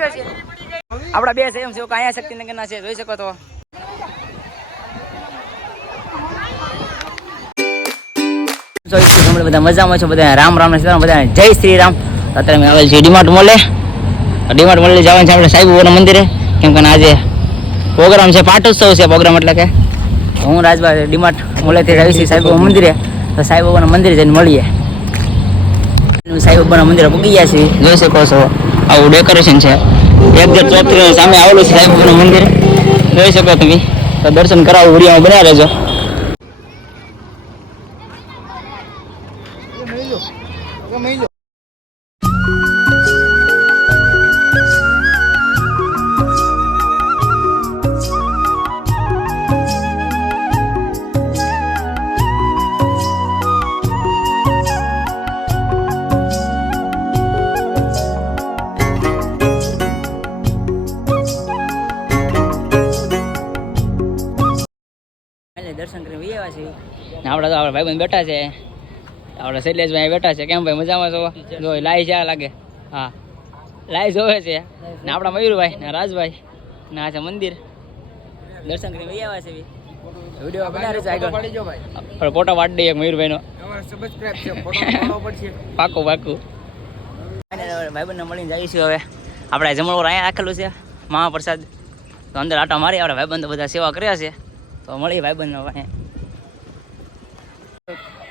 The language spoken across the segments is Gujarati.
ગયો છે. આપણા બે સ્વયં સેવક અહીંયા શક્તિનગરના છે, જોઈ શકો તો. બધા મજામાં છો? બધા રામ રામ ને બધા જય શ્રી રામ. અત્યારે આવેલ છીએ ડીમાર્ટ મોલે. ડીમાર્ટ મોલે જવાનું છે આપણે સાંઈ બાબાના મંદિરે. કેમ કે આજે પ્રોગ્રામ છે, પાટોત્સવ છે પ્રોગ્રામ એટલે કે. હું રાજભાઈ ડીમાર્ટ મોલેથી રહીશ સાહેબ મંદિરે. તો બાબાના મંદિરે જઈને મળીએ. સાંઈ મંદિરે ગયા છીએ જોઈ શકો છો, આવું ડેકોરેશન છે. એક હજાર ચોત્રીસ સામે આવેલું છે સાંઈ મંદિર. જોઈ શકો તમે. તો દર્શન કરાવું વિડીયોમાં બનાવી રહેજો દર્શન આવ્યા ને આપણે તો આપણા ભાઈબંધ બેઠા છે. આપણે શૈલેષભાઈ બેઠા છે. કેમ ભાઈ મજામાં છો? જો લાઈ છે આ લાગે. હા. લાઈ જોવે છે. ને આપણા મયુરભાઈ ને રાજભાઈ ને આ છે મંદિર. દર્શન કરીને વહી આવ્યા છે વીડિયો બના રહેશે આગળ. ફોટો પાડી દઈએ મયુરભાઈનો. પાકું પાકું. ભાઈબંધને મળીને જઈશું હવે. આપણે જમણવાર અહીંયા રાખેલું છે મહાપ્રસાદ. તો અંદર આટા મારી આપણે ભાઈબંધો બધા સેવા કર્યા છે. તો મળી ભાઈબંધનો પાસે.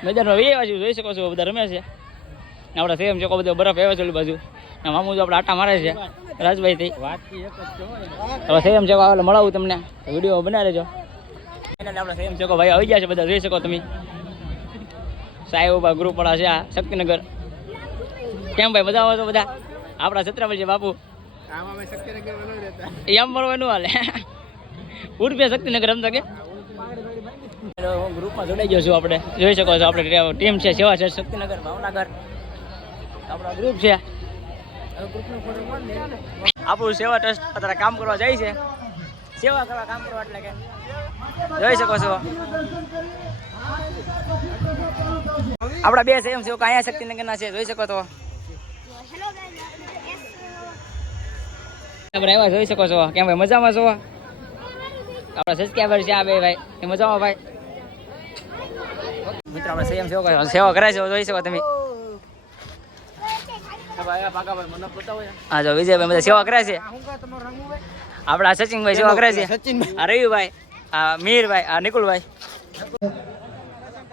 મેદાનમાં વી બાજુ જોઈ શકો છો બધા રમે છે. આપણે સેમ ચોકો બધો બરફ આવ્યો છે ઓલી બાજુ. મામુ આપણે આટા મારે છે રાજભાઈ થી હવે સેમ ચોકો આવે મળાવું તમને. વીડિયો બના લેજો. આપણે સેમ ચોકો ભાઈ આવી ગયા છે બધા જોઈ શકો તમે. સાહેબ ઊભા ગ્રુપ વાળા છે આ શક્તિનગર. કેમ ભાઈ મજા આવો છો બધા? આપણા છત્રપતિ બાપુ. એમ મળવાનું હાલે. ઉર્ફે શક્તિનગર રમતા કે? ગ્રુપમાં જોડાઈ ગયો છું આપણે. જોઈ શકો છો, આપણે ટીમ છે, સેવા છે, શક્તિનગર, ભાવનગર. આપણો ગ્રુપ છે. આપણું સેવા ટ્રસ્ટ અત્યારે કામ કરવા જાય છે. સેવા કરવા કામ કરવા એટલે કે જોઈ શકો છો. આપણા બે સેમ સેવક અહીંયા શક્તિનગરના છે, જોઈ શકો તો. આપણે એવા જોઈ શકો છો. કેમ ભાઈ, મજામાં છો? આપણા સબસ્ક્રાઈબર છે આ બે ભાઈ. મજામાં ભાઈ? મિત્ર આપણે સંયમ સેવા સેવા કરાય છે જોઈ શકો તમે હા જો વિજયભાઈ બધા સેવા કરે છે આપણા સચિનભાઈ સેવા કરે છે આ રવિભાઈ આ મીરભાઈ આ નિકુલભાઈ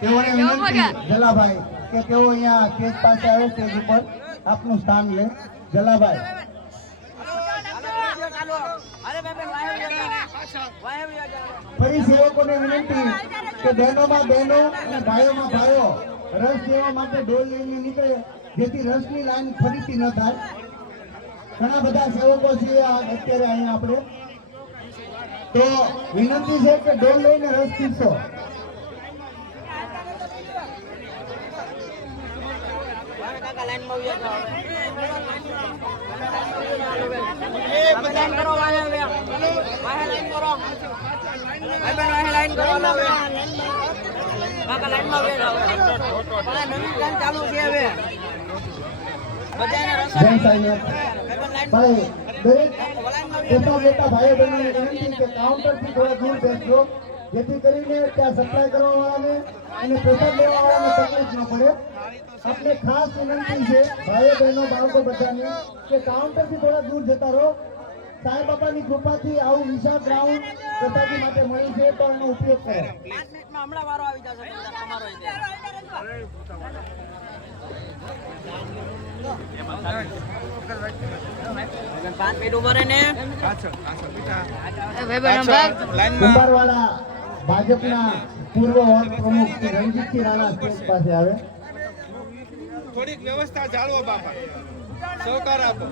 તેઓને વિનંતી જલાભાઈ કે તેઓ અહીંયા સ્ટેજ પાસે આવે સ્ટેજ ઉપર આપનું સ્થાન લે જલાભાઈ ફરી સેવકોને વિનંતી કે બહેનોમાં બહેનો અને ભાઈઓમાં ભાઈઓ રસ લેવા માટે ડોલ લઈને નીકળે, જેથી રસની લાઈન ફરીથી ન થાય. ઘણા બધા સેવકો છે અત્યારે અહીંયા આપણે. તો વિનંતી છે કે ડોલ લઈને રસ પીરસો. જય સાંઈનાથ ભાઈ દરેક બેઠા બેઠા ભાઈઓ બહેનોને વિનંતી કે કાઉન્ટરથી દૂર જેથી કરીને ત્યાં સપ્લાય કરવા વાળાને અને પેપર લેવા તકલીફ ન પડે આપણે ખાસ વિનંતી છે ભાઈઓ બહેનો બાળકો બધાની કે કાઉન્ટરથી થોડા દૂર જતા રહો સાંઈ બાબાની કૃપાથી આવું વિશાળ ગ્રાઉન્ડ પ્રસાદી માટે મળ્યું છે, તો એનો ઉપયોગ કરો. ભાજપના પૂર્વ વોર્ડ રાણા થોડીક વ્યવસ્થા સહકાર આપો.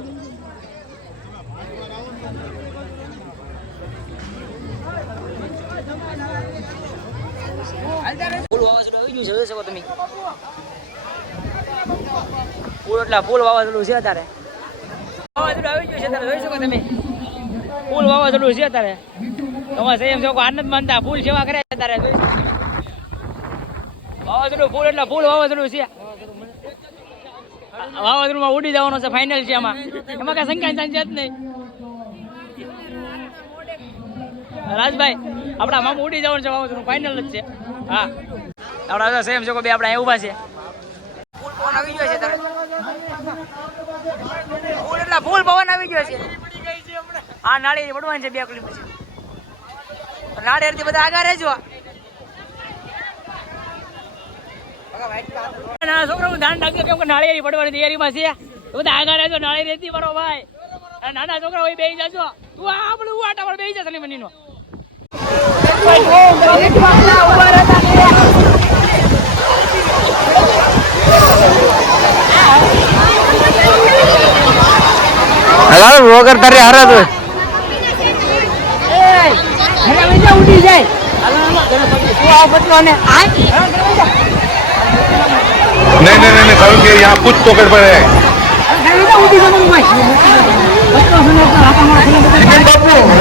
ફૂલ છે અત્યારે. તમારે સેમ છો આનંદ માનતા ફૂલ સેવા કરે અત્યારે. વાવાઝોડું ફૂલ એટલે ફૂલ વાવાઝોડું છે. વાવાઝોડું માં ઉડી જવાનો છે ફાઇનલ છે એમાં એમાં કઈ શંકા જ નહીં. રાજભાઈ આપણા મામા ઉડી જવાનું છે વાવાઝોડું ફાઇનલ જ છે. હા. આપણા તો સેમ જોકો બે આપણે અહીંયા ઊભા છે. ફૂલ પવન આવી ગયો છે તારે. ફૂલ એટલે ફૂલ પવન આવી ગયો છે. હા નાળી પડવાની છે બે કિલોમીટર નાળિયેરથી બધા આગળ રહેજો. નાના છોકરાનું ધ્યાન રાખજો કેમ કે નાળિયેરી પડવાની તૈયારીમાં છે. બધા આગળ રહેજો નાળિયેરી પડો ભાઈ. નાના છોકરા હોય બેસી જજો તું આ આપણું આટા પર બેસી જશે મની મનીનો. ಎಲ್ಲಾರು ಹೋಗಿರ್ತಾರ್ರಿ ಯಾರದು नहीं नहीं नहीं करुण के यहाँ कुछ तो गड़बड़ है। बाबू